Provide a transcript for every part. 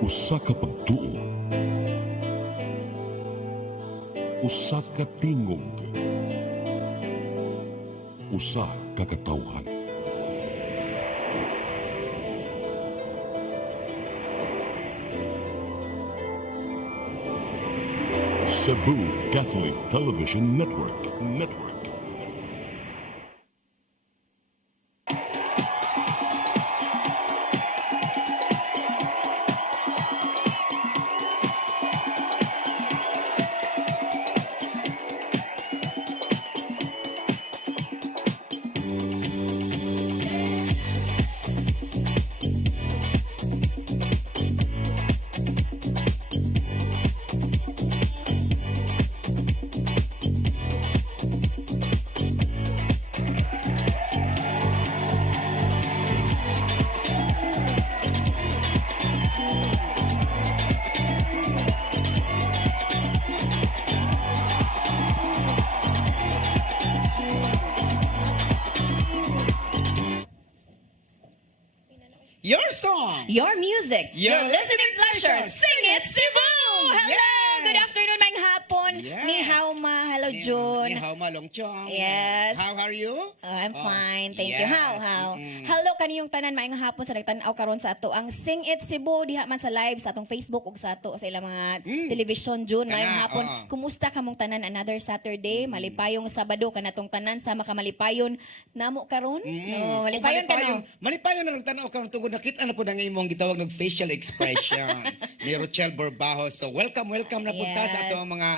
Usa ka pagtuo, usa ka tingog, usa ka katawhan. Cebu Catholic Television Network. Your song. Your music, Your your listening pleasure. Sing it, Cebu! Hello! Yes! Good afternoon, Mang Hapon. Yes. Ni Hao Ma. Hello, June. Ni Hao Ma Long Chong. Yes. How are you? I'm Oh, fine. Thank you. yes. How? Hello kaniyong tanan maayong hapon sa nagtan-aw karon sa ato ang Sing It Cebu diha man sa live sa atong Facebook ug sa ato sa ilang mga television June maayong Kana, hapon. oo. Kumusta kamong tanan another Saturday? Malipayong Sabado kanatong tanan sama ka malipayon namo karon? Oh, malipayon ka no. Malipayon na nagtanaw ka tungod nakita na po na ngayon mong gitawag ng facial expression ni Rochelle Borbajos. So welcome na punta sa Yes. atong mga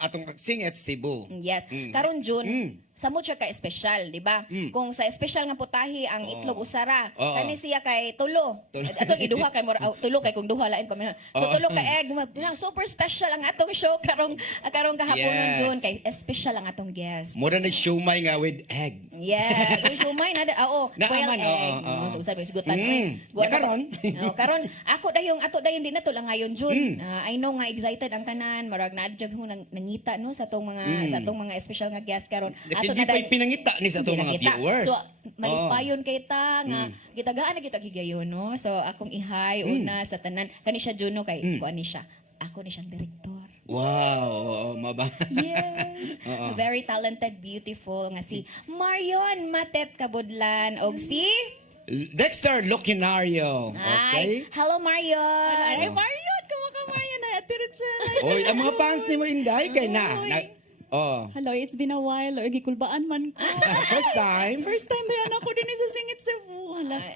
atong Sing It Cebu. Yes. Karon June, samot siya ka espesyal, di ba? Kung sa espesyal nga putahi ang itlog usara, Oo. kani siya kay tulo. Tulo. Atong iduha kay tulo kay kung duha lain pa. So tulo ka egg, super special ang atong show karong kahapon Yes. June kay espesyal ang atong guest. Mura na siumay nga with egg. Yeah, kung sumay na oo, Naaman, boiled egg. oo. So sabi sigutan Karon. karon ako dayon din nato lang ngayon June. I know nga excited ang tanan, marag na adjag ho nangita no sa tong mga espesyal nga guest karon. Hindi pa pinangita ni sa atong mga Pinangita. viewers. So, malipayon kay ta nga gitagaan na kita higayon no. So akong ihay una sa tanan kani siya Juno kay kuan ni siya. Ako ni siyang direktor. Wow, oo, maba. Yes. Very talented, beautiful nga si Marion Matet Kabudlan og si Dexter Locinario. Okay? Hi. Hello Marion. Ay, Marion! Kumaka Marion na, Ate Rochelle. Oy, ang mga fans ni mo Inday kay na. Oh. Hello, it's been a while. O, gikulbaan man ko. First time. First time ba yan ako din sa Singit Cebu.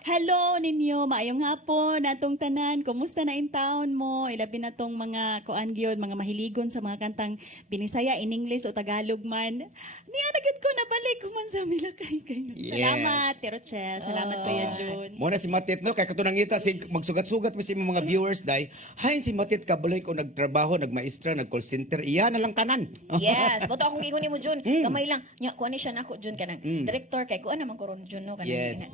Hello ninyo, maayong hapon, natong tanan. Kumusta na in town mo? Ilabi na tong mga kuan gyud, mga mahiligon sa mga kantang Binisaya in English o Tagalog man. Niya nagid ko nabalik ko man sa Milakay kayo. Yes. Salamat, Ate Rochelle. Salamat Kuya June. Muna si Matit no kay katunangita si magsugat-sugat mo si mga viewers dai. Hay si Matit kabuloy ko nagtrabaho, nagmaestra, nag-call center. Iya na lang tanan. Yes, boto akong ingon nimo Jun. Gamay lang. Nya kuan ni siya nako Jun kanang director kay kuan naman koron Jun no kanang. Yes.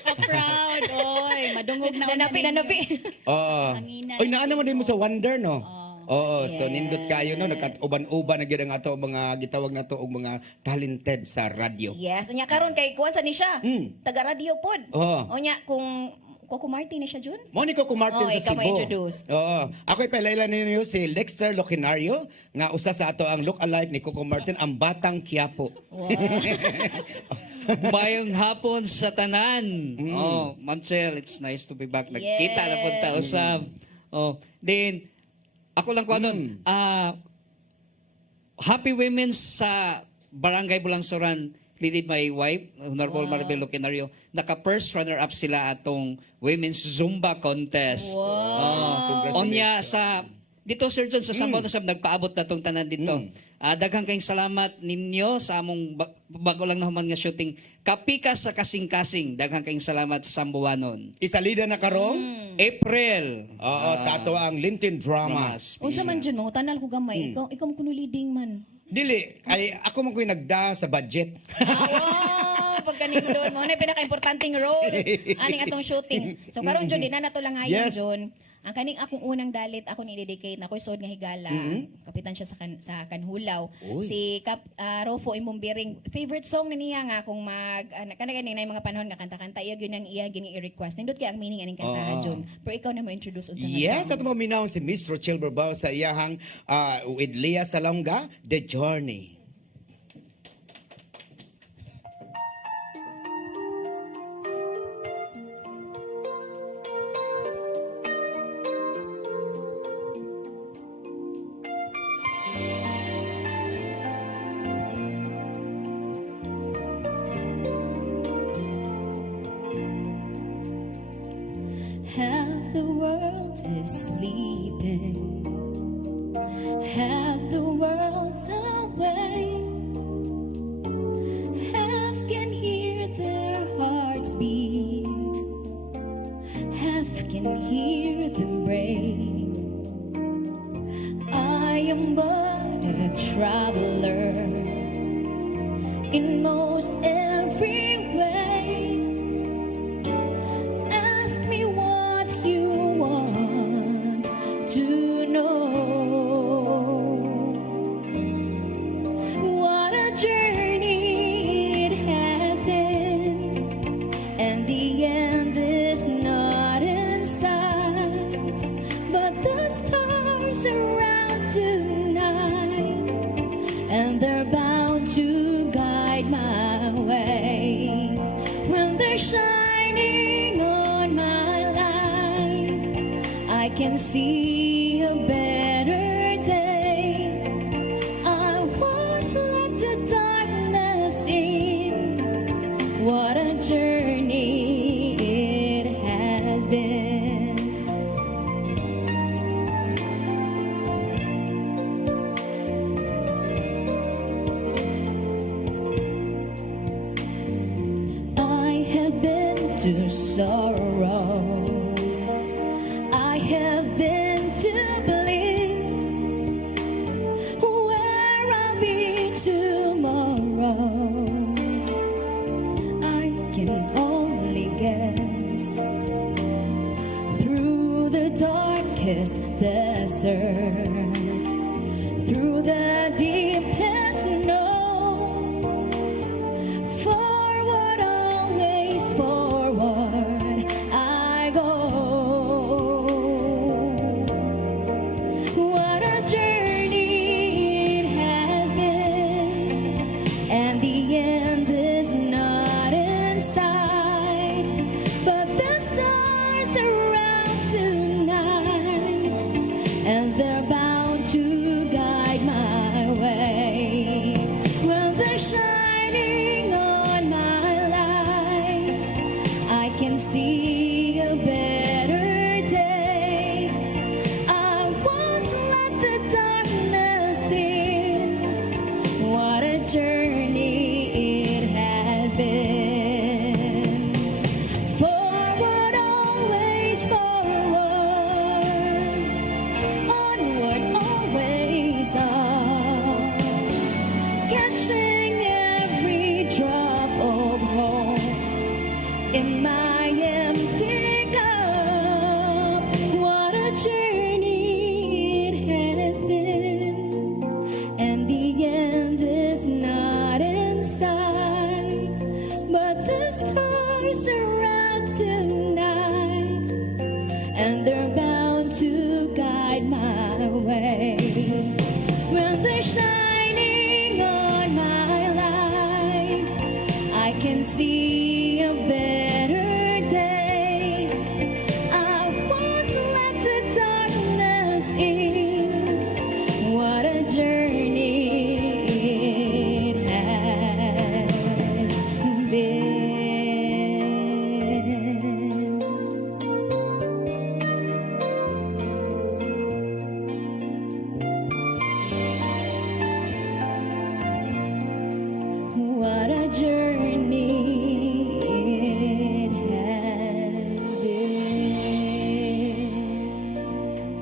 Proud, oy. Madungog na Nanapi. Oo. Hanginan. Oy naa naman din mo sa Wonder no. Oo, so Yes. nindot kayo no nagkat-uban-uban na gyud ang ato mga gitawag nato og mga talented sa radyo. Yes, unya karon kay kuan sa ni siya. Taga radio pod. Oo. Unya kung Coco Martin ni siya Jun. Moniko ko Martin Oh, sa ikaw Cebu. ma-introduce. Oo. Ako'y palaila ninyo si Dexter Locinario nga usa sa ato ang look-alike ni Coco Martin ang Batang Quiapo. Mayong hapon sa tanan. Oh, Ma'am Chel, it's nice to be back. Nagkita na punta usab. Oh, then ako lang ko anon. Happy Women's sa Barangay Bulangsoran, leaded my wife, Honorable Maribel Locinario. Naka-first runner-up sila atong Women's Zumba Contest. Congratulations. Onya sa dito Sir John sa Sambaw na sab nagpaabot na tong tanan dito. Daghang kayong salamat ninyo sa among bago lang nahuman nga shooting. Kapika sa kasing-kasing. Daghang kayong salamat sa Sambuanon. Isalida na karong? April. Oo, sa ato ang Lintin Dramas. Unsa man Jun mo tanal ko gamay. Ikaw mo kuno leading man. Dili, ay ako man ko'y nagda sa budget. Pagkanin doon mo na pinaka-importanting role aning atong shooting. So karon Jun di na nato lang ngayon Yes. Jun. Ang kaning akong unang dalit ako ni dedicate na ako'y sod nga higala. Kapitan siya sa Kanhulaw. Uy. Si Rofo Imumbiring, favorite song na niya nga kung kanaganing na yung mga panahon nga kanta-kanta iya gyud ang iya gini i-request. Nindot kay ang meaning aning kantahan Jun. Pero ikaw na mo introduce unsa nga Yes, song. at mo minawon si Miss Rochelle Burbao sa iyahang with Leah Salonga, The Journey. Half the world is sleeping, half the world's awake, half can hear their hearts beat, half can hear them break. I am but a traveler in most every way. Ask me what you want to know. What a journey it has been, and the end is not in sight. But the stars around tonight, and they're bound to guide my way. When they're shining on my life, I can see a better day. I won't let the darkness in. What a journey it has been. I have been to sorrow, I have been to bliss. Where I'll be tomorrow, I can only guess. Through the darkest desert, through the deepest snow, forward, always forward I go. What a journey it has been, and the end is not in sight. But the stars are out tonight, and they're bound to guide my way. When they're shining on my life, I can see a better day. I won't let the darkness in. What a journey it has been. Forward, always forward. Onward, always on. Catching every drop of hope in my empty cup. What a journey it has been, and the end is not in sight. But the stars are out tonight, and they're bound to guide my way. When they're shining on my life, I can see a better day. I won't let the darkness in. What a journey it has been. What a journey it has been.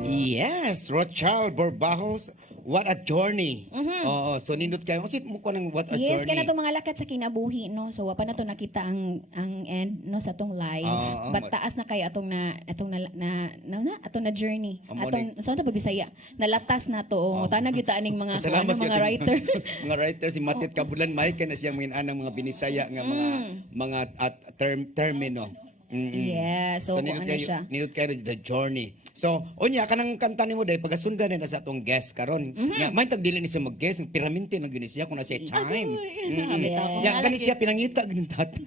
Yes, Rochelle Burbao What a Journey. Oo, so nindot kayo. Kasi mo ko ng What a Yes, Journey. kaya na mga lakat sa kinabuhi, no? So, wapa na to nakita ang end, no, sa tong live. Oo, But taas na kayo atong na journey. Amo Atong, so, ito pa Bisaya? Nalatas na to. Oh. Tanag kita aning mga, Salamat mga kayo. writer. Mga writer si Matit Kabulan Mike na siyang mga anang mga binisaya nga mga at termino. Yeah, so, kung ano siya. Nindot kayo The Journey. So, unya kanang kanta nimo day pagasundan na sa atong guest karon. Nya may tagdili ni siya mag-guest, piraminti na gyud siya kung na siya time. Yeah. Ya kani siya pinangita gyud tatay.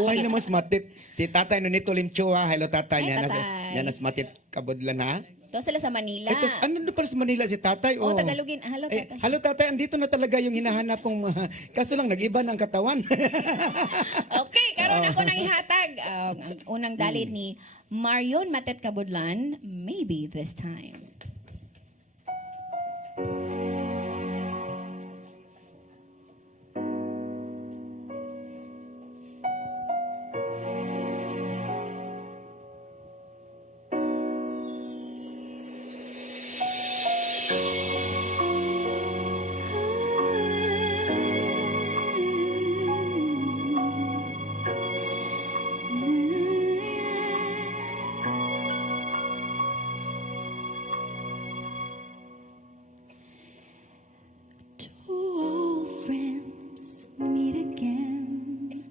Uhay na mas Matit. Si tatay no nito Limchua, hello tatay Hi, niya tatay. nas Matit Kabudlan ha. To sila sa Manila. Ito, ano pa sa Manila si tatay? Oh, Tagalogin. Hello, Eh, tatay. halo tatay, andito na talaga yung hinahanap kong kaso lang nag-iba ng katawan. Okay, karon ako nang ihatag ang unang dalit ni Marion Matet Kabudlan, Maybe This Time. Two old friends meet again,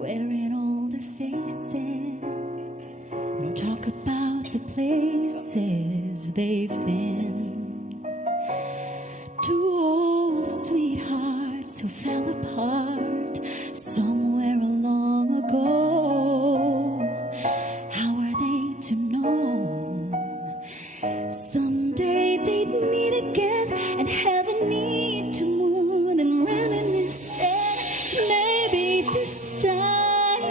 wearing older faces, and talk about the places they've been. Two old sweethearts who fell apart somewhere long ago. How are they to know? Someday they'd meet again and have a need to moon and reminisce. And maybe this time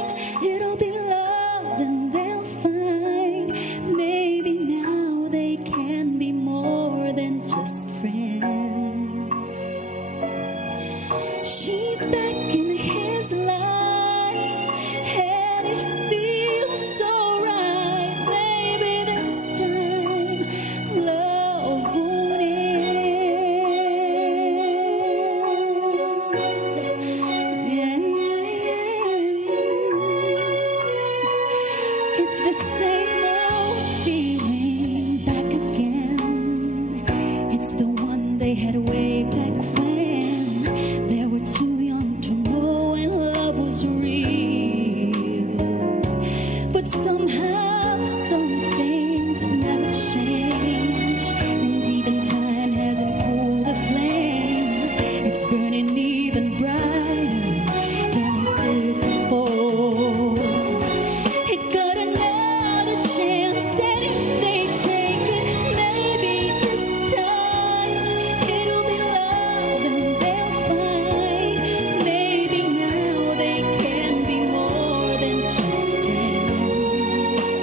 it'll be love and they'll find. Maybe now they can be more than just friends. She's back in his life, and it feels so right. Maybe this time love won't end. It's the same old feeling back again. It's the one they had way back when they were too young to know when love was real. But somehow some things never change, and even time hasn't cooled the flame. It's burning even brighter than it did before. It got another chance, and if they take it, maybe this time it'll be love and they'll find. Maybe now they can be more than just friends.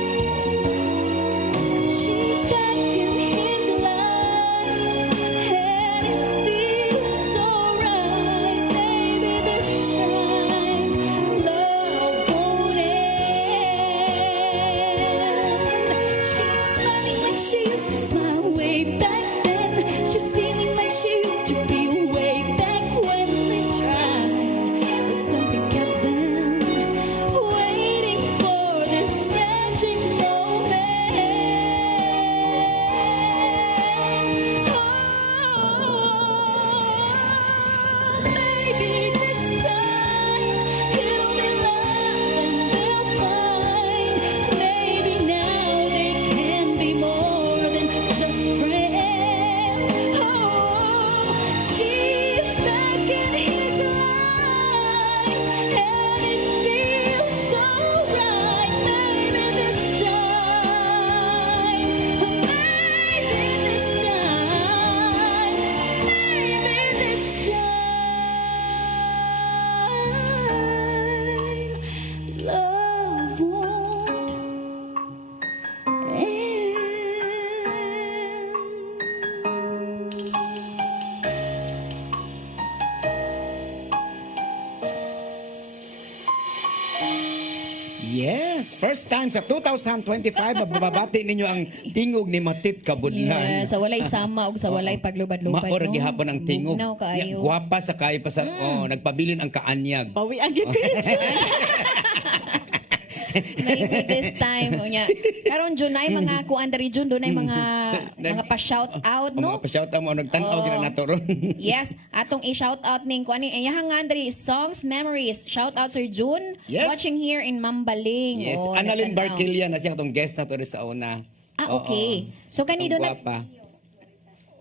first time sa 2025 mababati ninyo ang tingog ni Matit Kabudlan. Yeah, sa walay sama ug sa walay paglubad-lubad. Maor no? gihapon ang tingog. Bugnaw kaayo. Gwapa sa kayo pa sa nagpabilin ang kaanyag. Bawi agad ko yun. Maybe this time unya. Karon Junay mga kuan diri June dunay mga pa-shout out no. Mga pa-shout out mo nagtan-aw gina nato ron. Yes, atong i-shout out ning kuan ni iyang Andri Songs Memories. Shout out Sir June Yes. watching here in Mambaling. Yes, Oh, Annalyn nagtanaw. Barquilla na siya atong guest nato rin sa una. Okay. So kanido Ang na gwapa.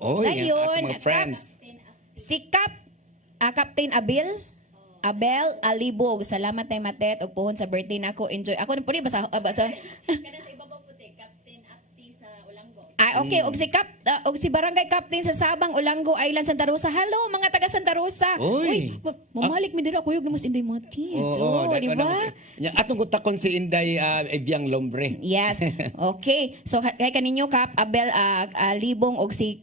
Oh, yan Dayon, atong mga friends. si Captain Abel Alibog. Salamat tay Matet og puhon sa birthday nako. Enjoy. Ako pud basa basa. Kada sa ibabaw puti, Captain Apti sa Ulango. Okay, og si Barangay Captain sa Sabang Ulango Island Santa Rosa. Hello mga taga Santa Rosa. Uy. Mamalik mi dira kuyog namos Inday Matit. Oh, di ba? Atong gutakon si Inday Ebyang Lombre. Yes. Okay. So kay kaninyo Abel Alibong og si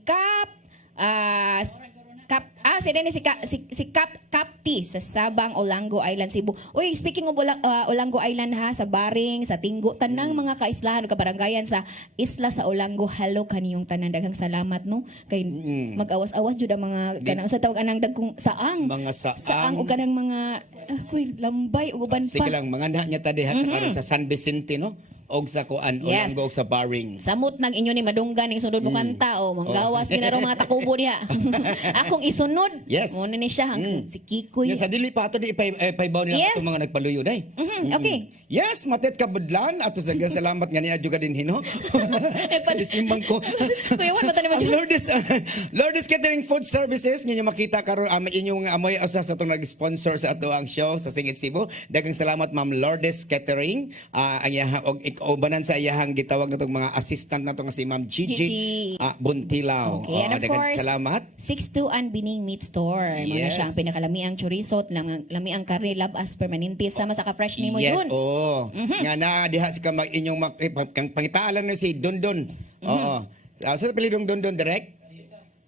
si Capti sa Sabang Olango Island Cebu. Uy, speaking of Olango Island ha, sa Baring, sa Tinggo, tanang mga kaislahan o kabarangayan sa isla sa Olango, hello kaniyong tanan, daghang salamat no. Kay mag-awas-awas jud ang mga kanang sa tawag anang dagkong saang. Mga Saang o kanang mga kuy lambay ug uban Sige pa. lang, mga niya ta diha sa karon sa San Vicente no. Og sa kuan, Yes. Olango og sa Baring. Samot nag inyo ni madunggan ning sunod mo kanta o manggawas ginaro mga takubo diha. Akong isunod. Yes. Mo ni siya si Kikoy. Yes, sa dili pa ato di ipaybaw nila Yes. atong mga nagpaluyo day. Okay. Yes, Matet Kabudlan ato sa salamat nga niya juga din hino. Isimbang ko. Kuya Juan, mata ni mo Ang dyan. Lourdes Catering Food Services ninyo makita karon inyong amoy usa sa itong nag-sponsor sa ato ang show sa Singit Cebu. Daghang salamat Ma'am Lourdes Catering. Ang iyahang og ikaubanan sa iyahang gitawag natong mga assistant nato nga si Ma'am Gigi Gigi. Buntilao. Okay, and of daghang course, salamat. 62 and Bining Meat Store. Mga Yes. siya ang pinakalamiang chorizo, lamiang karne, labas, permanente, sama sa ka-fresh ni mo Yes, Jun. Nga na diha si ka inyong pangitaalan na si Dondon. Oo. So pili Dondon direct.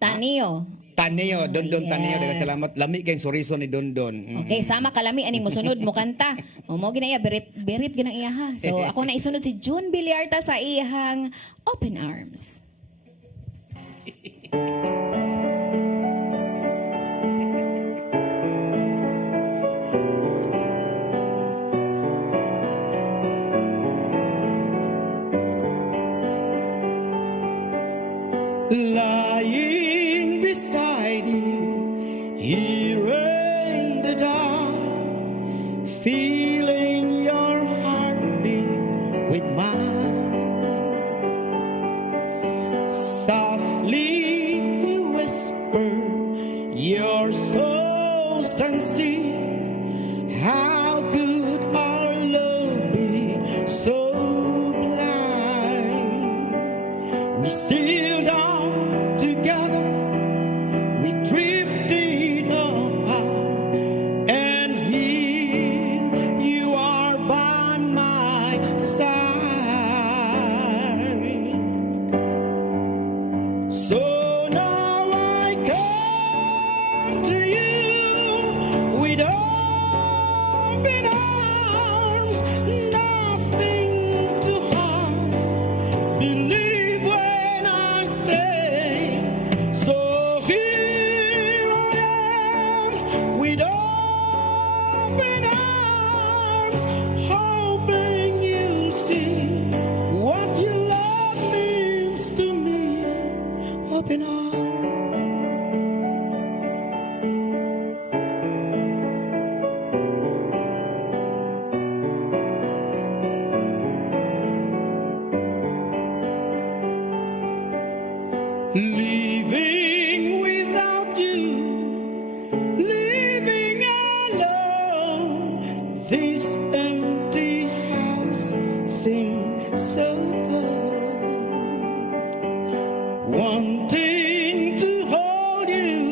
Taniyo. Taneo, Dondon Taneo, Yes. daghang salamat. Lami kay soriso ni Dondon. Okay, sama kalami aning mosunod mo kanta. O mo ginaya berit ginang iya ha. So ako na isunod si June Villarta sa iyang Open Arms. Lying beside you, here in the dark, feeling your heartbeat with mine. Softly you whisper, you're so sincere. How could our love be so blind? We still down together, we drifted apart, and here you are by my side. So now I come to you with open arms, nothing to hide. Believe when I say, so here I am with open arms, hoping you'll see what your love means to me. Open arms. Living without you, living alone, this empty house seems so cold. Wanting to hold you,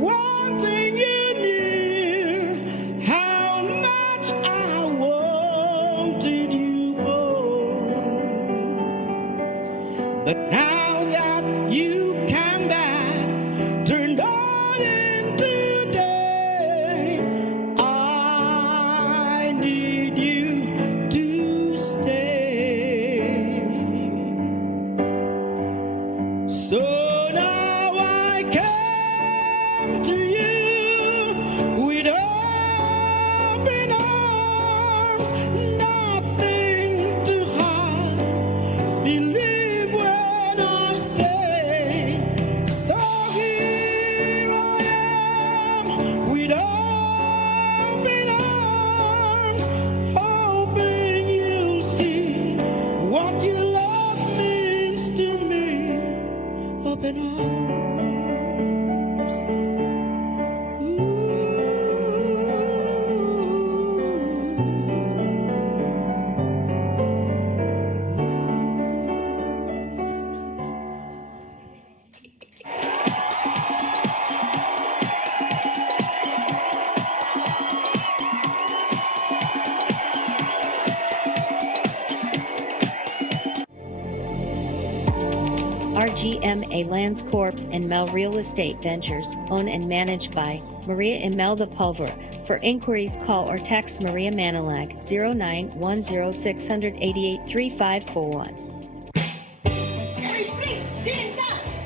wanting you near, how much I wanted you home. But now that you come back, turned on into day, I need you to MRGMA Lands Corp. and Mel Real Estate Ventures, owned and managed by Maria Imelda Pulver. For inquiries, call or text Maria Manilag 0910-688-3541.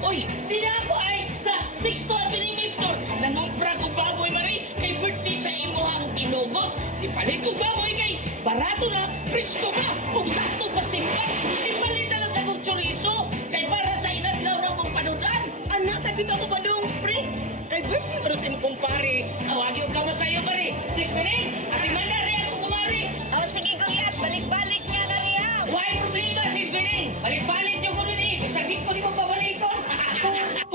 Uy, di na ako ay sa 6 to Avenue Store. Nangumpra ko baboy, Mari, kay birthday sa imuhang tinugot. Ipalit ko baboy kay barato na, presko na, kung sakto pas timpat. Ipalit na lang sa kong chorizo, kay para sa inadlaw raw kong panudan. Anak, sakit ako ba dong, pre? Kay birthday pero sa imong kumpare. Awagyo ka na sa iyo, Mari. 6 minutes, ati mana rin ako kumari. Oh, sige Goliath, balik-balik niya na riya. Why problema, 6 minutes? Balik-balik yung kuno ni, isagit ko ni mo pabalikon.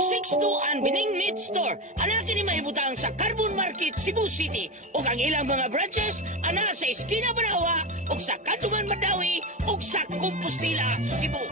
6-2 Bining Meat Store. Anak kini mahibutang sa Carbon Market, Cebu City. O ang ilang mga branches, ana sa Esquina Banawa, o sa Kanduman Madawi, o sa Compostela, Cebu.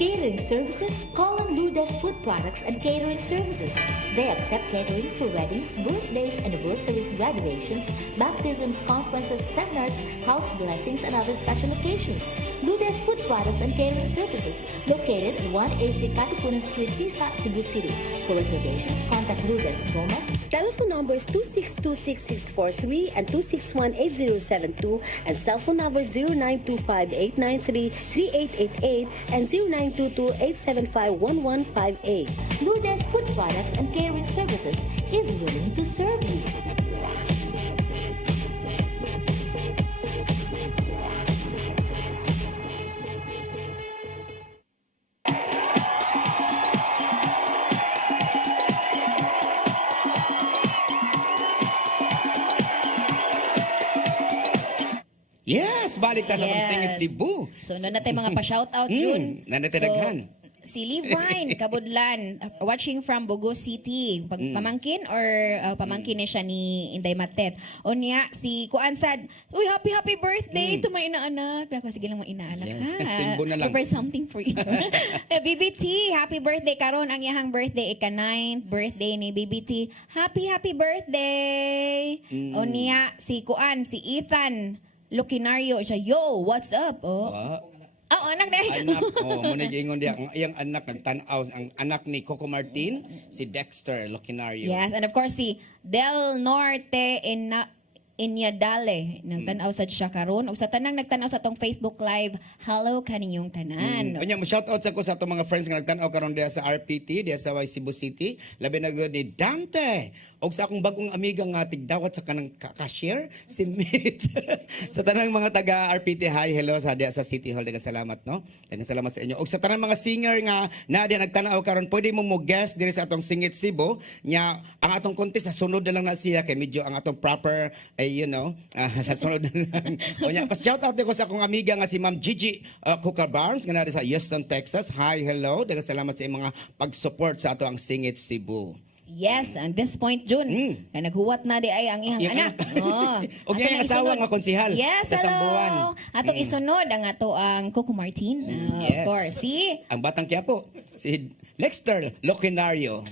Catering services, call on Lourdes Food Products and Catering Services. They accept catering for weddings, birthdays, anniversaries, graduations, baptisms, conferences, seminars, house blessings, and other special occasions. Lourdes Food Products and Catering Services, located at 183 Katipunan Street, Tisa, Cebu City. For reservations, contact Lourdes Gomez. Telephone numbers 2626643 and 2618072 and cell phone numbers 0925-893-3888 and 0922-875-1158. Lourdes Food Products and Catering Services is willing to serve you. Yes, balik ta sa Yes. Singit Cebu. So, na natin mga pa-shoutout, Jun. nanatidaghan. Si Levine Kabudlan, watching from Bogo City. Pamangkin or pamangkin ni siya ni Inday Matet. O niya, si Kuansad, uy, happy birthday to my inaanak. Dako, sige lang mga inaanak. Yeah. Ha? Timbo na lang. Prepare something for you. BBT, happy birthday. Karon ang iyahang birthday, ika-9th birthday ni BBT. Happy birthday. O niya, si si Ethan Lucinario. Siya, yo, what's up? Oh, Wow. anak na Anak, muna gingon diya, ang iyang anak nagtanaw, ang anak ni Coco Martin, si Dexter Locinario. Yes, and of course si Del Norte Inyadale nang tanaw sa siya karon ug sa tanang nagtanaw sa tong Facebook Live, hello kaninyong tanan. Unya mo shout out sa ko sa atong mga friends nga nagtan-aw karon diha sa RPT, diha sa Cebu City, labi na gud ni Dante. Og sa akong bagong amiga nga tigdawat sa kanang cashier, si Mitch. Sa tanang mga taga RPT, hi, hello sa diha sa City Hall, daghang salamat no. Daghang salamat sa inyo. Og sa tanang mga singer nga na diha nagtan-aw karon, pwede mo guest diri sa atong Singit Cebu, nya ang atong contest sa sunod na lang na siya kay medyo ang atong proper sa sunod na lang. Unya, pas shout out ko sa akong amiga nga si Ma'am Gigi Cooker Barnes nga nari sa Houston, Texas. Hi, hello. Daghang salamat sa imong mga pag-support sa ato ang Singit Cebu. Yes, at this point June, kay naghuwat na di ay ang iyang Yung anak. Og Ato yung na asawa isunod. nga konsihal Yes, sa hello. Sambuan. Atong isunod ang ato ang Coco Martin. Yes. Of course, si Ang batang Quiapo, si Dexter Locinario.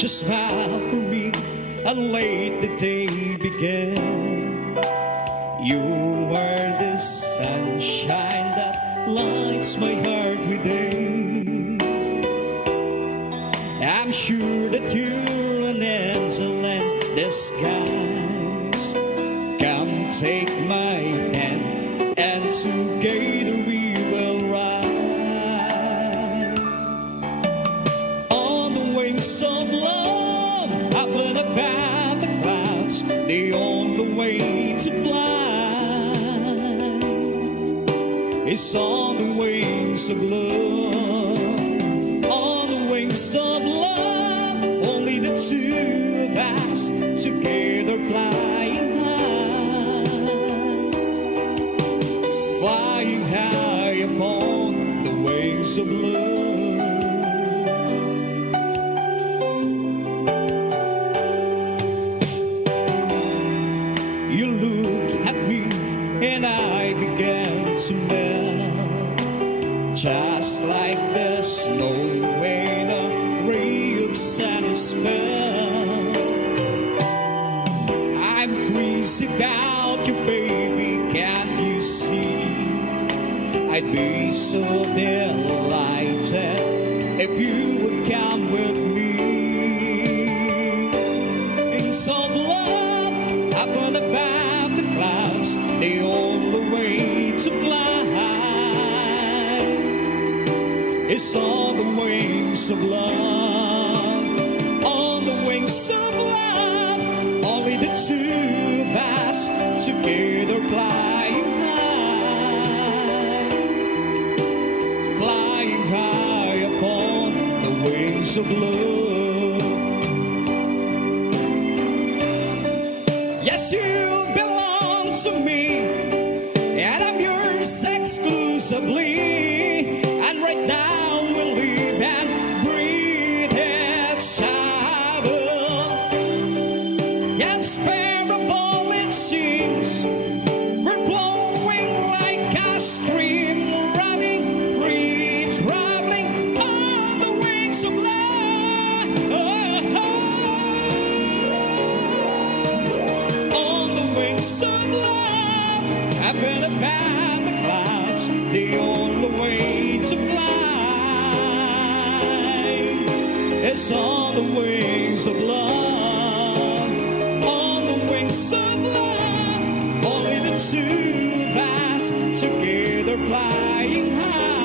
Just smile for me and late the day began. You are the sunshine that lights my heart with day. I'm sure that you're an angel in disguise. Come take my hand and together we will ride on the wings of love, up and above the clouds, the only way to fly is on the wings of love. On the wings of love, only the two of us together flying high, flying high upon the wings of love. just like the snow when the ray of sun is fell. I'm crazy about you, baby, can't you see? I'd be so delighted if you would come with me. Wings of love up on above the clouds, the only way to fly is on the wings of love. On the wings of love, only the two of us together flying high, flying high upon the wings of love. Yes, you belong to me, and I'm yours exclusively. And right now we live and breathe each other. Unspeakable it seems, we're flowing like a stream, running free, traveling on the wings of love. On the wings of love, I've been above the clouds, the only way to fly is on the wings of love. On the wings of love, only the two of us together flying high,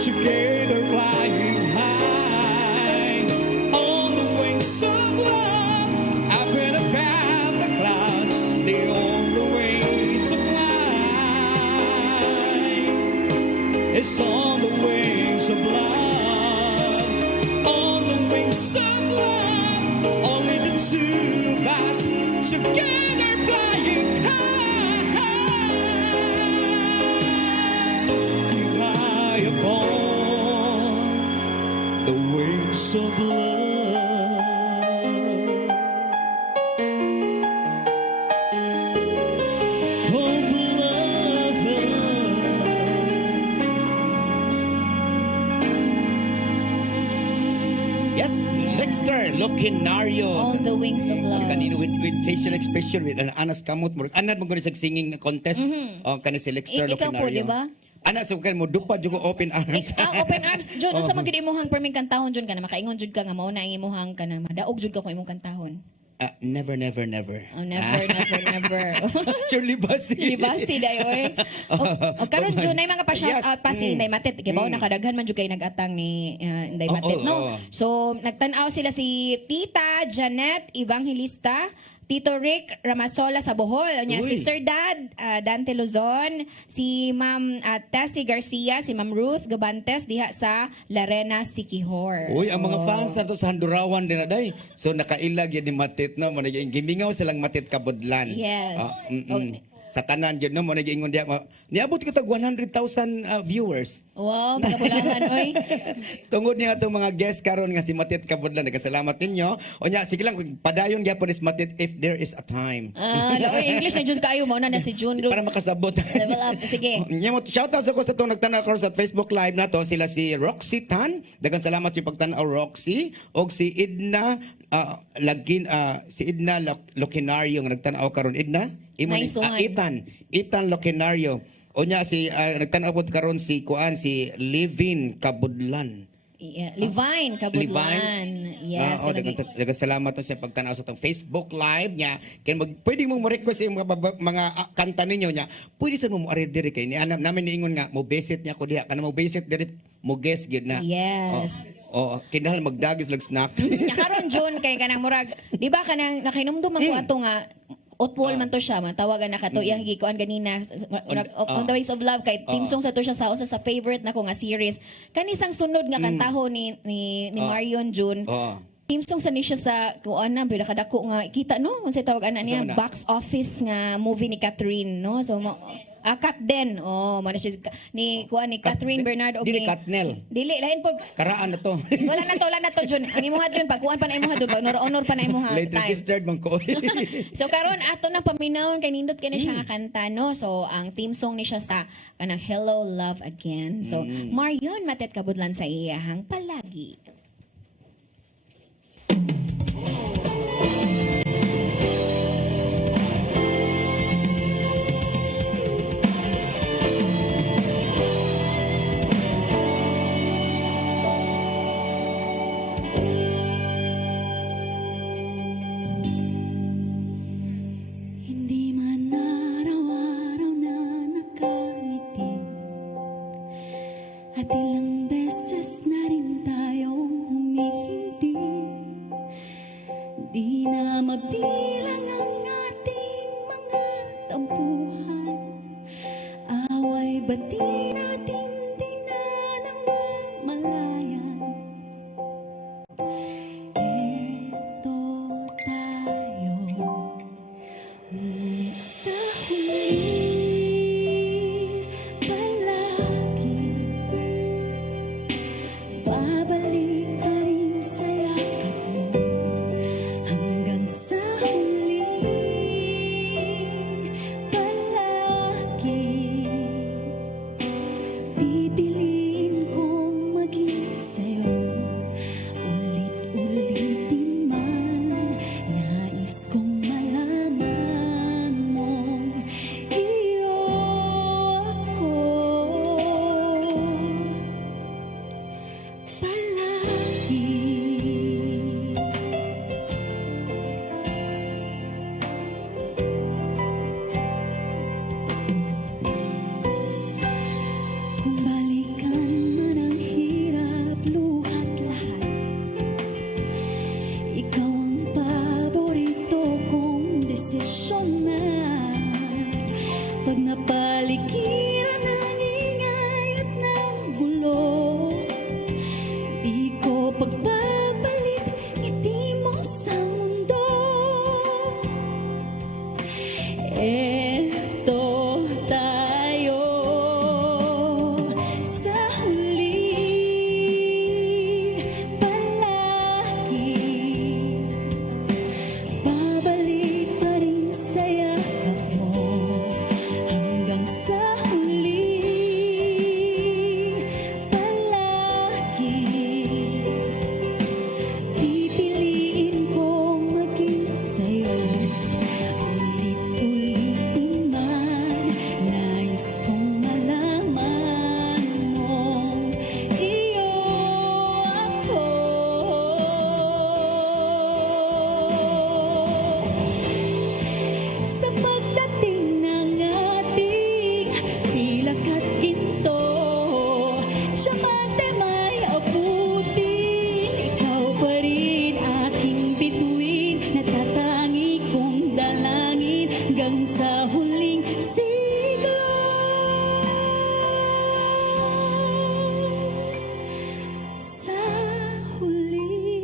together flying high. On the wings of love, I've been above the clouds, the only way to fly is on the wings of love. On the wings of love, only the two of us together flying high, high upon the wings of love. Of love. Yes, Lexter Loquinario. On the wings of love. Kanino with facial expression with an anas kamot mo. Anad mo gani sa singing contest. O kani si Lexter Ikaw po, Loquinario. di ba? Ana so kan mo dupa jud ko open arms. Open arms, John, unsa man gid imuhang perming kantahon John kana makaingon jud ka nga mao na ang imuhang kana madaog jud ka kung imong kantahon. Never, never, never. Oh, never, never. Shirley Bassey. Libasti dayo eh. O karon John nay mga pa-shout Yes. out pa si Inday Matet. Kay bao nakadaghan man jud kay nag-atang ni Inday Matet, no? So nagtan-aw sila si Tita Janet Evangelista, Tito Rick Ramasola sa Bohol, nya Uy. si Sir Dad Dante Luzon, si Ma'am Tessie Garcia, si Ma'am Ruth Gabantes diha sa Larena, Siquijor. Uy, ang mga fans na to sa Handurawan din na day. So nakailag yan ni Matit, no? Mo naging gimingaw silang Matit Kabudlan. Yes. Okay. Sa tanan yun, no? Mo naging ingon diya. Niabot ko tag 100,000 viewers. Wow, pagkabulangan oy. Tungod niya itong mga guest karon nga si Matit Kabudlan. Nagkasalamat ninyo. O niya, sige lang, padayon gyapon is Matit if there is a time. Oy, English na jud kaayo mo na si June. Para makasabot. Level up. Sige. Nya mo shoutout sa ko sa itong nagtanaw ko sa Facebook Live na to. Sila si Roxy Tan. Dagan salamat sa pagtanaw Roxy. O si Idna si Idna Loquinario nga nagtanaw karon. Idna? Nice one. Ethan Loquinario. O niya si nagtanaw po karon si si Livin Kabudlan. Yeah. Levine Kabudlan. Yes. Dagan salamat to sa pagtanaw sa tong Facebook Live niya. Kaya pwede mo ma-request yung mga kanta ninyo niya. Pwede sa mo ari diri kay ni namin niingon nga mo visit niya ko diha kana mo visit diri mo guest gid na. Yes. Kinahal magdagis lag snack. Nya karon June kay kanang murag, di ba kanang nakinumdum man ko ato nga Otwol man to siya, matawagan na ka to iyang gikuan ganina on the Wings of Love kay team song sa to siya sa usa sa favorite nako nga series. Kanisang sunod nga kantaho ni Marion June. Team song sa ni siya sa kuan na kadako nga kita no, unsay tawag ana niya Saan na? box office nga movie ni Catherine no. So Kat Den. Oh, man siya ni Catherine Bernardo. Dili Katnel. Dili lain po. Karaan na to. Wala na to Jun. Ang imuha Jun pagkuan pa na imuha Jun, honor pa na imuha Late time. registered man ko. So karon ato nang paminawon kay nindot kini siya nga kanta no. So ang theme song ni siya sa kanang Hello Love Again. So Marion matet kabudlan sa iyahang palagi. Hindi man araw-araw na nakangiti at ilang beses na rin tayong humihindi. Di na mabilang ang ating mga tampuhan. Away ba't di natin di na namamalayan? Eto tayo, ngunit sa huli palagi babalik pa rin sa yakap mo hanggang sa huli palagi pipiliin kong maging sa'yo ulit-ulitin man nais kong malaman mong iyo ako palagi. Kung balikan man ang hirap, luhat lahat, ikaw ang paborito kong desisyon na. Pag napaligiran ng ingay at ng gulo, di ko pagbabalik ngiti mo sa mundo. Eto tayo sa huli palagi babalik pa rin sa yakap mo hanggang sa huli palagi pipiliin kong maging sa'yo ulit-ulitin man nais kong malaman mong iyo ako sa pagdating ng ating pilak at ginto siya mate may abutin ikaw pa rin aking bituin natatangi kong dalangin hanggang sa huling siglo sa huli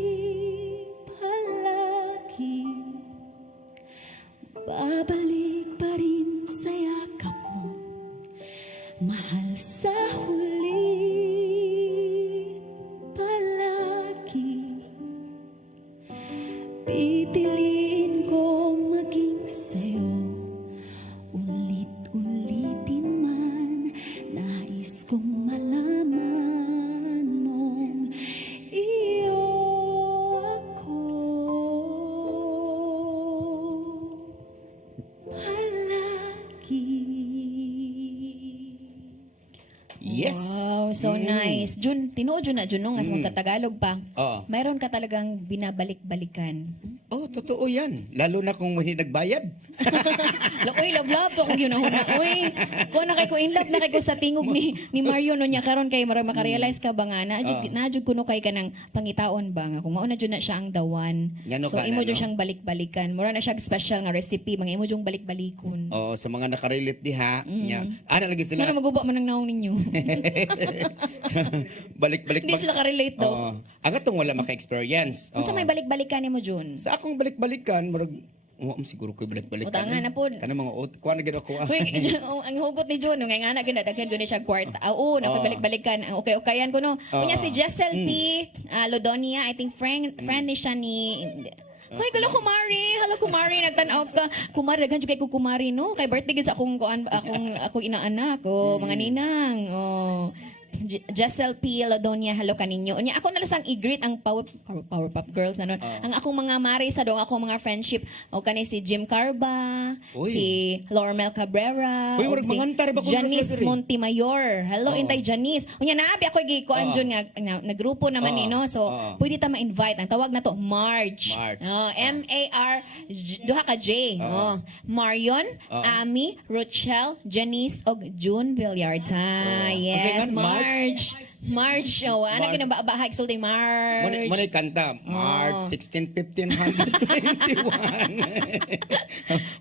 palagi babalik pa rin sa yakap mo mahal sa huli palagi pipiliin kong maging sa'yo ulit-ulitin man nais kong malaman mong iyo ako palagi. Yes. Wow, so nice. Jun, tinuod Jun na Jun no, nga sa Tagalog pa. Oo. Mayroon ka talagang binabalik-balikan. Oh, totoo yan. Lalo na kung hindi nagbayad. Uy, love to akong ginahuna. Uy, ko na kay ko in love na kay ko sa tingog ni Mario no niya karon kay marag makarealize ka ba nga na jud kuno kay kanang pangitaon ba nga kung mao na jud na siya ang dawan. Ngano So ka imo na, jud no? siyang balik-balikan. Mura na siya special nga recipe, mga imo jud balik-balikon. Oh, sa mga nakarelate diha, nya. Ana lagi sila. Ano maguba man ang naong ninyo? Balik-balik Hindi sila ka-relate daw. Oo. Ang atong wala maka-experience. Unsa Oo. may balik-balikan nimo Jun? Sa akong balik-balikan, murag siguro ko balik-balik. Utangan na po. Kanang mga kuha na gid ako. Uy, ang hugot ni John, nga nga ginadaghan ko ni siya kwarta. Oo, nakabalik-balikan. Ang okay-okayan ko no. Kunya si Jessel P. Lodonia, I think friend ni siya ni Kay kala kumari nagtan-out ka. Kumari daghan jud kay ko kumari no. Kay birthday gid sa akong akong inaanak mga ninang. Oh. Jessel P. Lodonia, hello kaninyo. Unya ako nalasang i-greet ang Powerpuff Girls ano. Ang akong mga mari sa dong akong mga friendship o kani si Jim Carba, Uy. si Lormel Cabrera, Uy, o murag si mangantar ba kung Janice nasa diri? Montemayor. Hello Intay Janice. Unya naabi ako gikuan Jud nga nagrupo naman ni no. So pwede ta ma-invite. Ang tawag na to March. M-A-R duha ka J. Marion, Ami, Rochelle, Janice og June Villarta. Yes, Kasi nga, March. Oh, ano March. kinabahag sulting March. Manay kanta, March 16, 15, 121.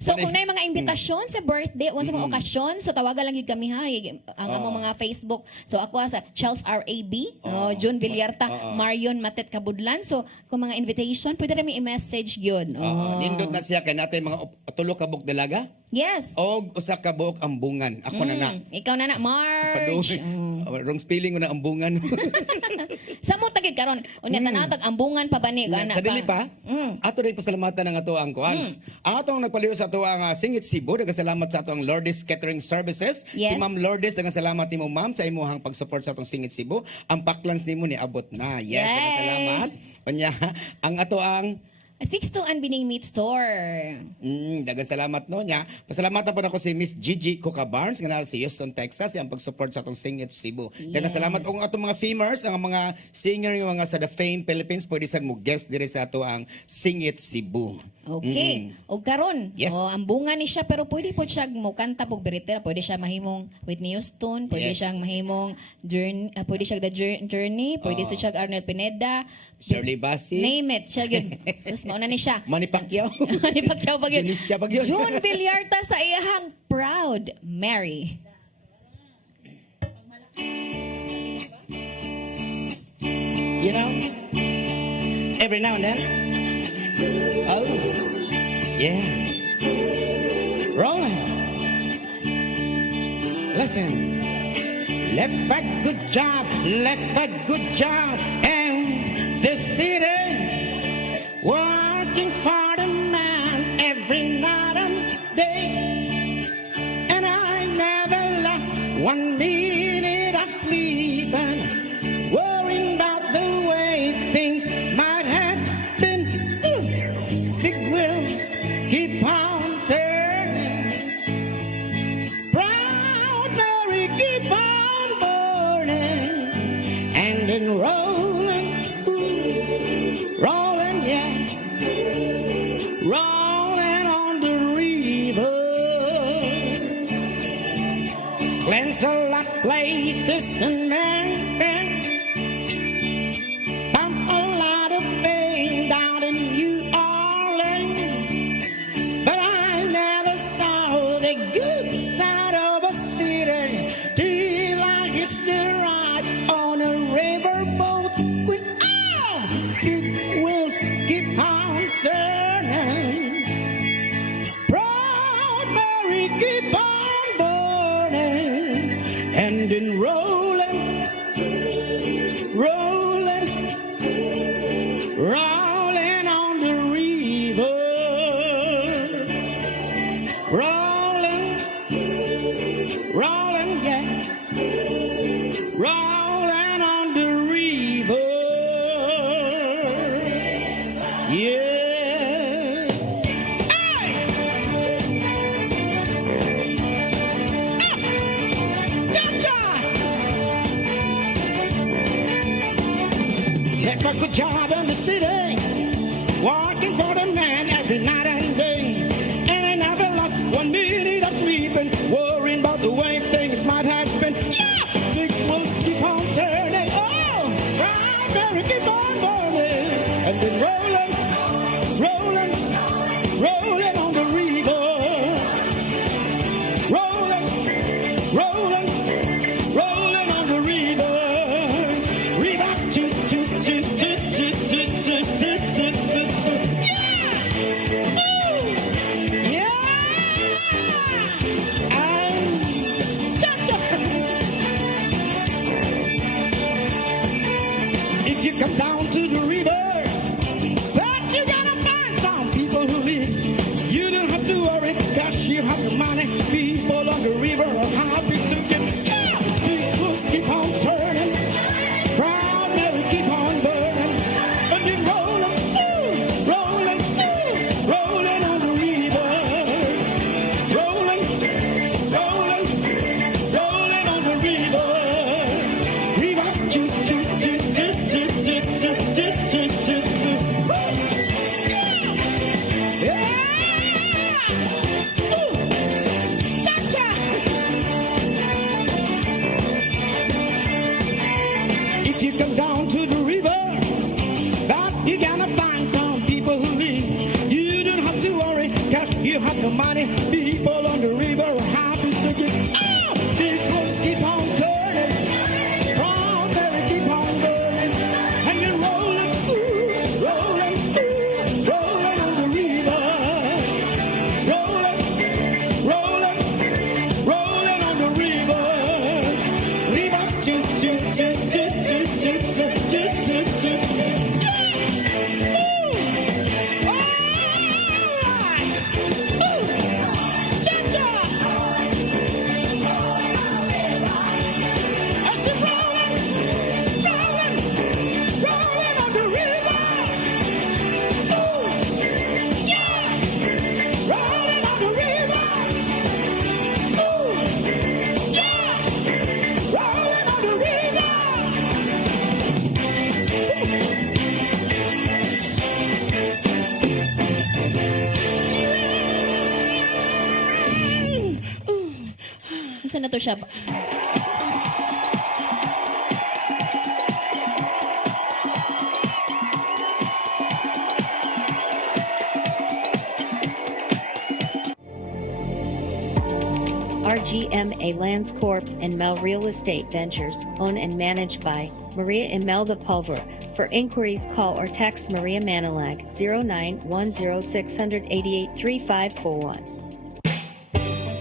So kung na mga imbitasyon sa birthday o sa mga okasyon, so tawagan lang yun kami ha, ang among mga Facebook. So ako sa Charles R.A.B., June Villarta, Marion Matet Kabudlan. So kung mga invitation, pwede namin i-message yun. Nindot na siya kay natin mga tulo ka buok dalaga Yes. o usa ka buok ambungan. Ako na na. Ikaw na March. Wrong spelling mo na ambungan. Sa mo tagid karon, unya tanatag ambungan pa bani Sa dili pa, ato rin pasalamatan ng ato ang kuans. Atong nagpaliw sa ato ang Singit Cebu, nagasalamat sa ato ang Lourdes Catering Services. Si Yes. Ma'am Lourdes, nagasalamat nimo ma'am sa imuhang pag-support sa atong Singit Cebu. Ang paklans nimo ni abot na. Yes, Yay! nagasalamat. Unya, ang ato ang 6 to Anbining Meat Store. dagang salamat no nya. Pasalamatan po ako si Miss Gigi Coca Barnes nga nasa Houston, Texas, ang pag-support sa atong Singit Cebu. Dagang Yes. salamat og atong mga femurs, ang mga singer yung mga sa The Fame Philippines, pwede sa mo guest dire sa ato ang Singit Cebu. Okay. O karon, Yes. ang bunga ni siya pero pwede po siya mo kanta pog beritera, pwede siya mahimong Whitney Houston, pwede Yes. siyang mahimong journey, pwede siya the journey, pwede siya Arnel Pineda, Shirley Bassey, name it, siya yun. Sus, mauna ni siya. Manny Pacquiao. Ni Pacquiao pa yun. Junicia pa yun. June Villarta sa iyahang Proud Mary. You know, every now and then. Oh, yeah. Rolling. Listen. Left a good job, and the city working for the man every night and day. And I never lost 1 minute of sleeping, worrying about the way things might have been. Big wheels keep on turning. Proud Mary keep on burning. And then rolling, rolling, yeah. Rolling on the river. Cleanse a lot places and mountains. Pump a lot of pain down in New Orleans. But I never saw the good side of a city till I hitched a ride on a riverboat with all big wheels keep on turning. Proud Mary keep on burning and then rolling, rolling, rolling on the river. Rolling, rolling, yeah. Rolling on the river. Yeah. Hey! Cha-cha! Left a good job in the city, working for the man every night and day. And I never lost 1 minute of sleeping, worrying about the way things might have been. Yeah! Big wheels keep on turning. Oh! Proud Mary keep on burning. And then rolling, rolling, rolling on the river. Rolling, rolling, rolling on the river. River, toot, toot, toot, toot, toot, toot, toot, toot, toot, toot, toot. to the river, but you gotta find some people who live. You don't have to worry, cause you have the money. People on the river are happy to get. People keep on turning, proud Mary keep on burning, and you're rolling, rolling, rolling on the river, rolling, rolling, rolling on the river, river, choo choo choo choo choo choo choo choo choo choo choo. Yeah. Cha-cha. If you come down to the river, but you gotta find some people who live. You don't have to worry, cause you have the money. People on the river are happy to get. People keep on turning, proud Mary keep on burning, and you're rolling, rolling, rolling on the river, rolling, rolling, rolling on the river, river, choo choo choo choo choo choo choo choo choo choo choo. Cha-cha! I said rolling, rolling, rolling on the river. Ooh, yeah, rolling on the river. Ooh, yeah, rolling on the river. Saan na to siya? RGMA Lands Corp and Mel Real Estate Ventures, owned and managed by Maria Imelda Pulver. For inquiries, call or text Maria Manilag 0910-688-3541.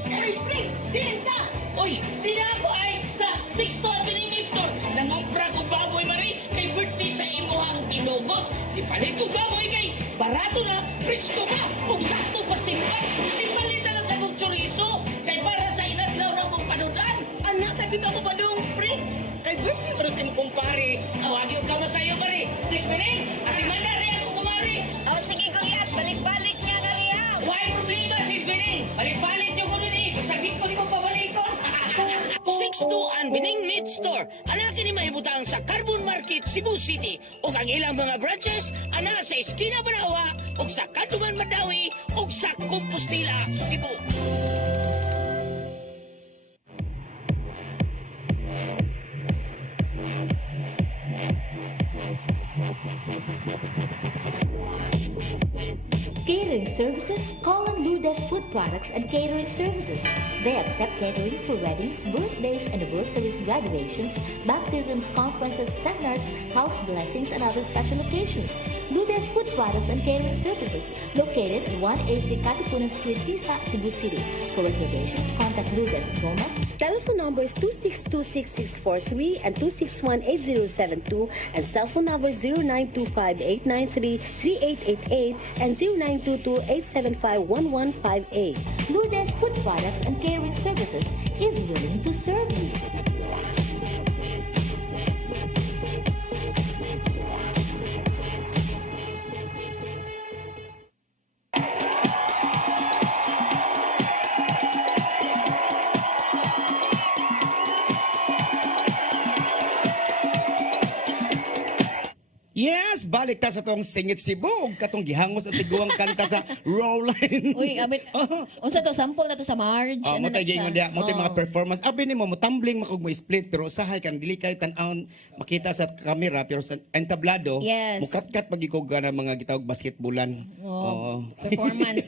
Hey, Spring! Binta! Uy, di na ako ay sa 6th Avenue Meat Store. Nangumpra ko baboy, Marie, kay birthday sa imuhang tinugot. Ipalit ko baboy kay barato na, presko ka, kung sakto pastimpan. Ipalit na lang sa kong chorizo, kay para sa inadlaw na mong panudan. Anak, sabi ka mo ba dong, pre? Kay birthday pa rin sa imong kumpare. Awagin ka mo sa'yo, Marie. Sis Piling, ati manda rin ako kumari. Oh, sige kuya, balik-balik niya na rin. Why problema, Sis Piling? Balik-balik niyo ko nun eh. Saglit ko ni mo pabalikon. 6-2 Bining Meat Store. Anak ni mahibutang sa Carbon Market, Cebu City. O ang ilang mga branches, ana sa Esquina Banawa, o sa Kanduman Madawi, o sa Compostela, Cebu. Catering services, call on Ludes Food Products and Catering Services. They accept catering for weddings, birthdays, anniversaries, graduations, baptisms, conferences, seminars, house blessings, and other special occasions. Ludes Food Products and Catering Services, located at 183 Katipunan Street, Tisa, Cebu City. For reservations, contact Ludes Gomez. Telephone numbers 2626643 and 2618072 and cell phone number 0925-893-3888 and 0922-875-1158. Ludes Food Products and Catering Services is willing to serve you. Yes, balik ta sa tong Singit Cebu, ug katong gihangos at tiguang kanta sa Rollline. Uy, abit. Unsa to sample na to sa Marge? Oh, mo Ano na tay gingon siya? dia, mo tay mga Oh. performance. Abi nimo mo tumbling makog mo split pero usahay kan dili kay tan-aon makita sa camera pero sa entablado Yes. mo kat-kat pag ikaw na mga gitawag basketballan. Oh, performance.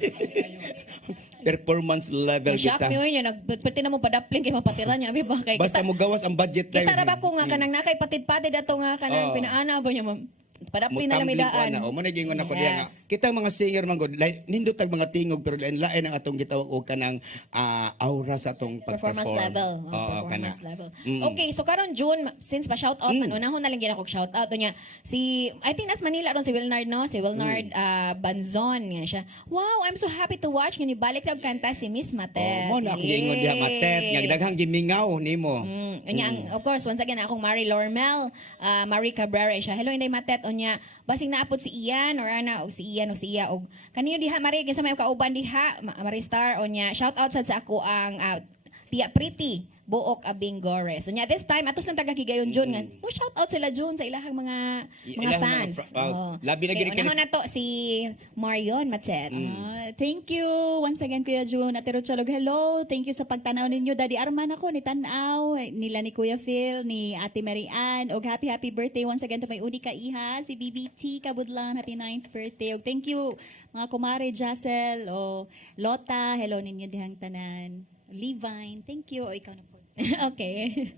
Performance level Na-shock kita. niyo yun. Pati na mo padapling kay mapatira niya. Abi ba? Kay Basta mo gawas ang budget kita tayo. ra ba ko nga kanang nakay patid-patid ato nga kanang Oo. pinaana ba niya ma'am? padapin na lamidaan. O mo na gingon ako Yes. diya nga. Kita mga singer man gud, nindot tag mga tingog pero lain ang atong gitawag og kanang aura sa atong Performance pag-perform. level. Oo, Performance kana. level. Okay, so karon June, since pa shout out man, unahon na lang gina kog shout out niya. Si I think nas Manila ron si Wilnard no, si Wilnard Banzon nga siya. Wow, I'm so happy to watch nga nibalik og kanta si Miss Matet. Oh, mo na ako gingon diha matet nga daghang gimingaw nimo. Unya, of course, once again, akong Marie Lormel, Marie Cabrera, siya, hello, Inday Matet, unya, basing naapod si Ian, or ana, o si Ian, o si Iya, o kanino diha, Marie, kinsa may kauban diha, Marie Star, unya, shout out sad sa ako ang Tia Pretty, Buok Abing Gores. So this time, atos lang taga Kigayon June nga. Mo shout out sila June sa ilahang mga Ilahang fans. labi na Okay, gini unahon na to si Marion Matet. Thank you once again Kuya June. Ate Rochalog, hello. Thank you sa pagtanaw ninyo. Daddy Arman ako ni Tanaw, nila ni Kuya Phil, ni Ate Mary Ann. Og happy birthday once again to my uni ka iha, si BBT Kabudlan. Happy 9th birthday. Og thank you mga kumare Jacel o Lota. Hello ninyo dihang tanan. Levine, thank you. O ikaw na po. Okay.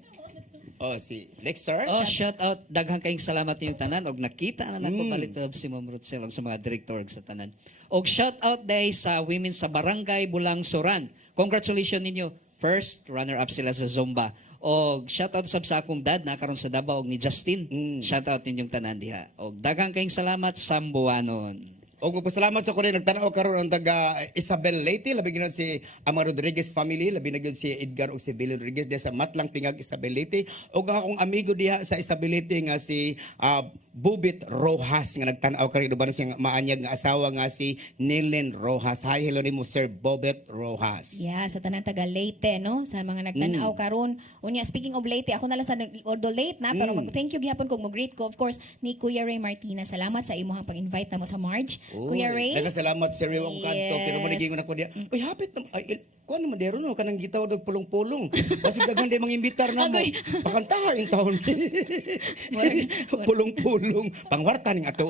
Oh, si Lexer. Oh, shout out. Daghang kayong salamat niyo tanan og nakita na nako balik si Ma'am Rutsel og sa mga direktor sa tanan. Og shout out day sa women sa Barangay Bulangsoran. Congratulations ninyo. First runner up sila sa Zumba. Og shout out sa akong dad na karon sa Davao og ni Justin. Shout out ninyong tanan diha. Og daghang kayong salamat sambuanon. O magpasalamat sa kunin nagtanaw karon ang taga Isabel Leyte, labi gyud si Ama Rodriguez family, labi na gyud si Edgar ug si Billy Rodriguez diha sa Matlang Pingag Isabel Leyte. Og akong amigo diha sa Isabel Leyte nga si Bubit Rojas nga nagtanaw karon uban siyang maanyag nga asawa nga si Nilin Rojas. Hi, hello nimo Sir Bobet Rojas. Yeah, sa tanan taga Leyte, no? Sa mga nagtanaw karon. Unya, speaking of Leyte, ako na lang sa ordo late na, pero mag-thank you gihapon kog mo-greet ko, of course, ni Kuya Ray Martinez. Salamat sa imong pag-invite namo sa March. Kuya Ray. Daghang salamat Sir Ray ang kanto pero mo gingon ako diha. Uy, hapit na kuan naman dero no kanang gitaw og pulong-pulong. Basig daghan day mangimbitar na mo. Agoy. Pakantaha in taon. Pulong-pulong pangwarta ning ato.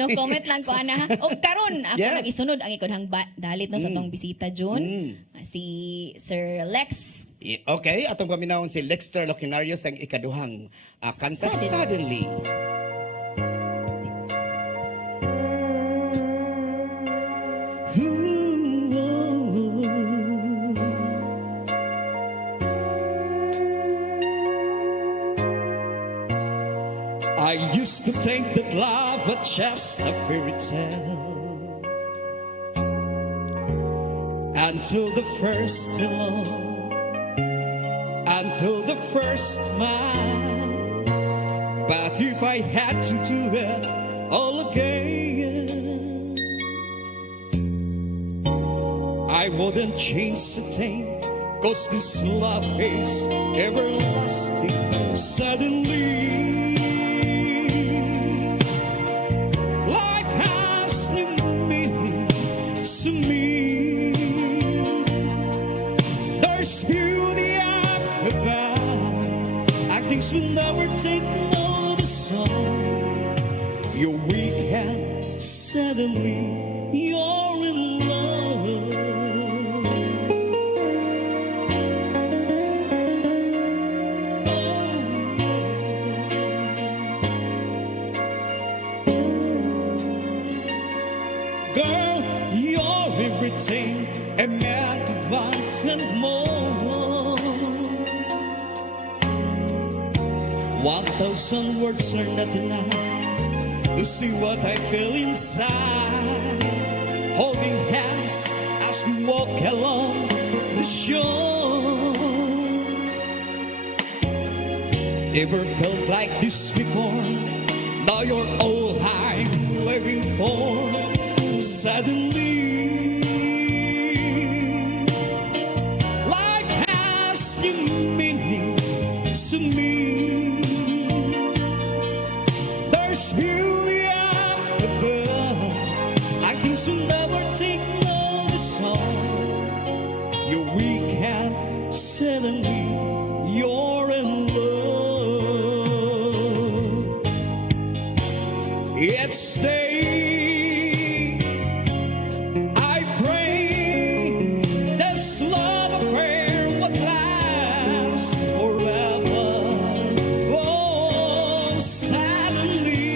No comment lang ko ana ha. O karon ako Yes. nagisunod ang ikodhang dalit no sa tong bisita June. Si Sir Lex. Okay, atong paminawon si Lexter Locinario sa ikaduhang kanta Suddenly. I used to think that love was just a fairy tale until the first love, until the first smile. But if I had to do it all again, I wouldn't change a thing, 'cause this love is everlasting. Suddenly life has new meaning to me. There's beauty up above, I think we'll never take notice of. You're weak and suddenly you're in love. Girl, you're everything a man could want and more. 1,000 words are not enough to see what I feel inside. Holding hands as we walk along the shore. Ever felt like this before? Now you're all I'm living for. Suddenly, life has new meaning to me. There's beauty up above, I think we'll never take notice of. You're weak and suddenly you're in love. It's day. I pray this love affair would last forever. Oh, suddenly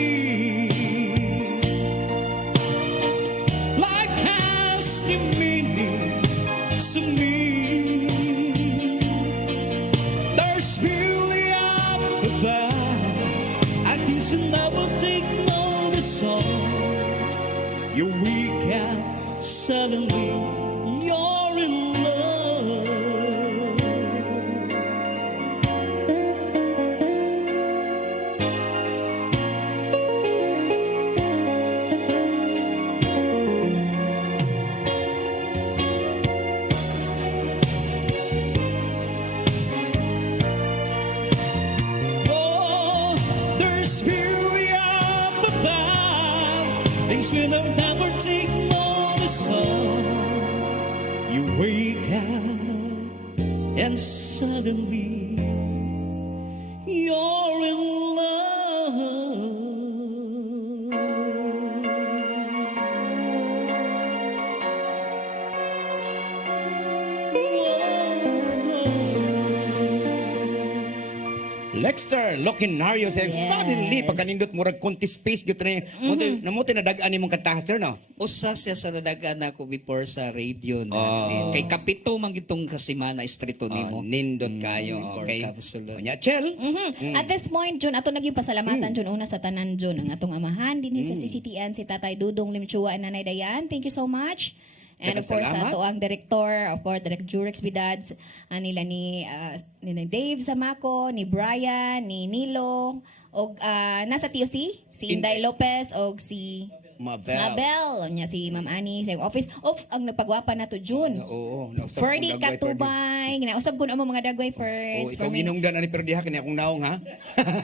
It's beauty up above, things we don't never take notice of. You wake up and suddenly you're in love. Lexter Locinario says, Yes. suddenly, pagkanindot mo rag konti space, gito na namuti na dagaan ni mong kantahan, sir, no? Usa siya sa nadagan ako before sa radio na. Oh. Kay kapito man gitong kasimana estrito nimo. Nindot kayo, okay? Absolutely. Kunya, Chel? At this point, Jun, ato naging pasalamatan, Jun, una sa tanan, Jun, ang atong amahan, din sa CCTN, si Tatay Dudong Limchua, Nanay Dayan. Thank you so much. And of course, Salamat. ato ang director, of course, Direct Jurex Bidads, nila ni Dave Zamaco, ni Brian, ni Nilo, og nasa TOC, si Inday Lopez, og si Mabel, niya si Ma'am Annie sa office. Ang nagpagwapa na to, June. Oo. nausap Ferdy kong dagway, Katubay. Ginausap ko na mo mga dagway Oo, first. ikaw inungdan ani Ferdy ha, kanya akong naong ha?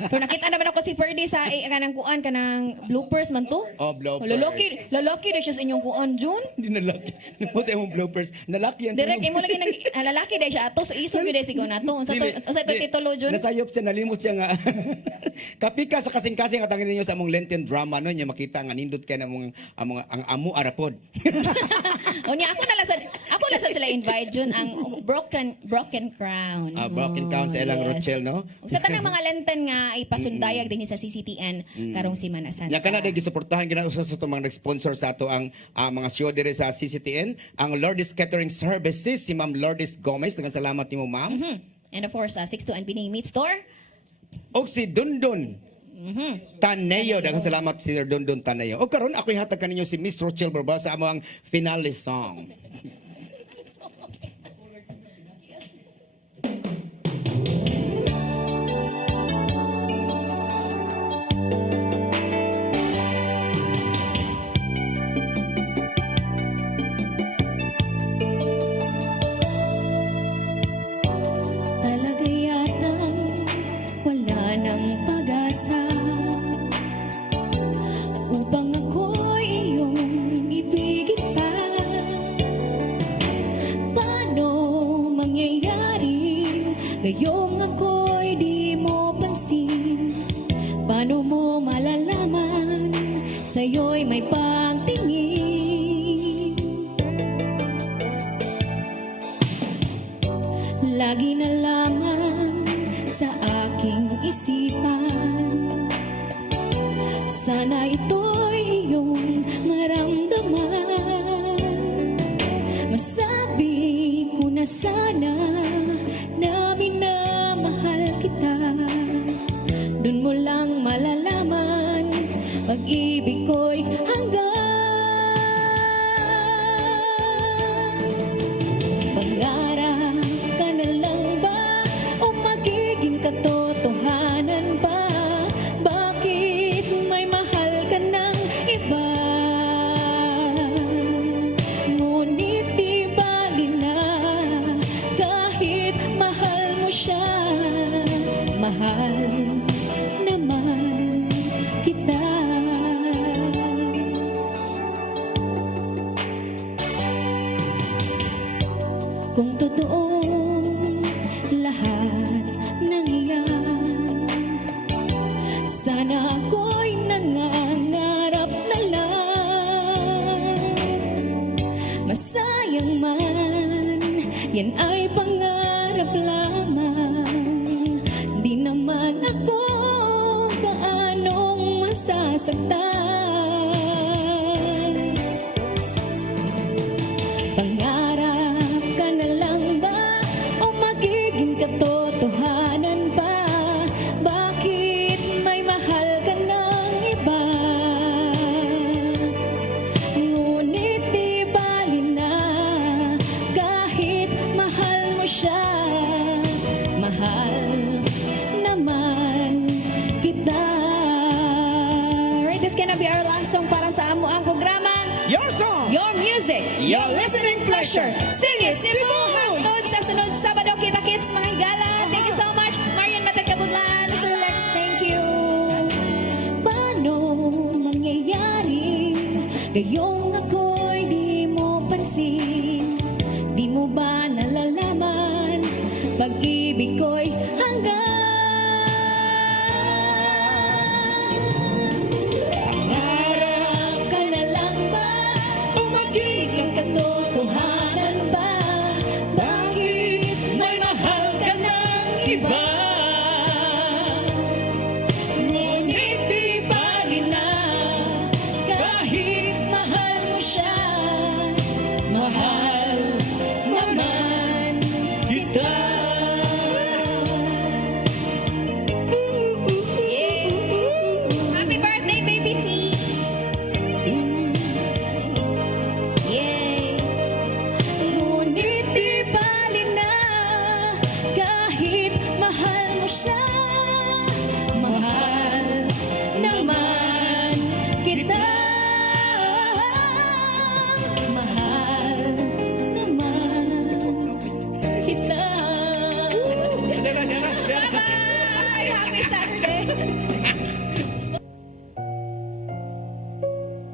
So nakita naman ako si Ferdy sa kanang kuan, kanang bloopers man to. Oh, bloopers. Lalaki na siya sa inyong kuan, June. Hindi nalaki. Namuti mong bloopers. Nalaki yan. Direct imo lagi lalaki dahil siya ato so isog gyud sigo nato. Unsa to titulo, June? Nasayop siya, nalimot siya nga. Kapika sa kasing-kasing at angin ninyo sa among Lenten drama no, niya makita nga nindot ka na ang amu arapod. Unya ako na sa sila invite June ang broken crown. Broken Crown sa Elang Rochelle, no? Ug sa tanang mga lenten nga ipasundayag dinhi sa CCTN karong Semana Santa. Nya kana day gisuportahan ginausa sa mga nag-sponsor sa ato ang mga show dire sa CCTN, ang Lourdes Catering Services, si Ma'am Lourdes Gomez. Daghang salamat nimo, ma'am. And of course, 62 and Bining Meat Store. Og si Dundon Taneyo, daghang salamat si Sir Dundon Taneyo. O karon ako ihatag kaninyo si Miss Rochelle Barba sa among finale song. Talaga yatang wala nang pag-asa upang ako'y iyong ibigin pa. Paano mangyayari ngayong ako'y di mo pansin? Paano mo malalaman sa'yo'y may pagtingin? Lagi na lamang sa aking isipan, sana ito'y iyong maramdaman. Masabi ko na sana na minamahal kita. Dun mo lang malalaman pag-ibig ko'y hanggang. Pangarap ka na lang ba o magiging katotohanan ba? Bakit may mahal ka ng iba? Ngunit di bali na kahit mahal mo siya. Mahal naman kita. Kung totoong lahat ng iyan, sana ako'y nangangarap na lang. Masayang man, yan ay pangarap lamang. Di naman ako gaanong masasaktan. Pangarap ka na lang ba o magiging katotohanan pa? Bakit may mahal ka ng iba? Ngunit di bali na kahit mahal mo siya. Mahal naman kita. Right, this gonna be our last song para sa amo ang programang Your song! Your Music, Your Listening Pleasure. Sing it, Cebu! Hangtod sa sunod Sabado, kita-kits, mga higala. Thank you so much. Marian Matagkabuglan, Sir Lex, thank you. Gayong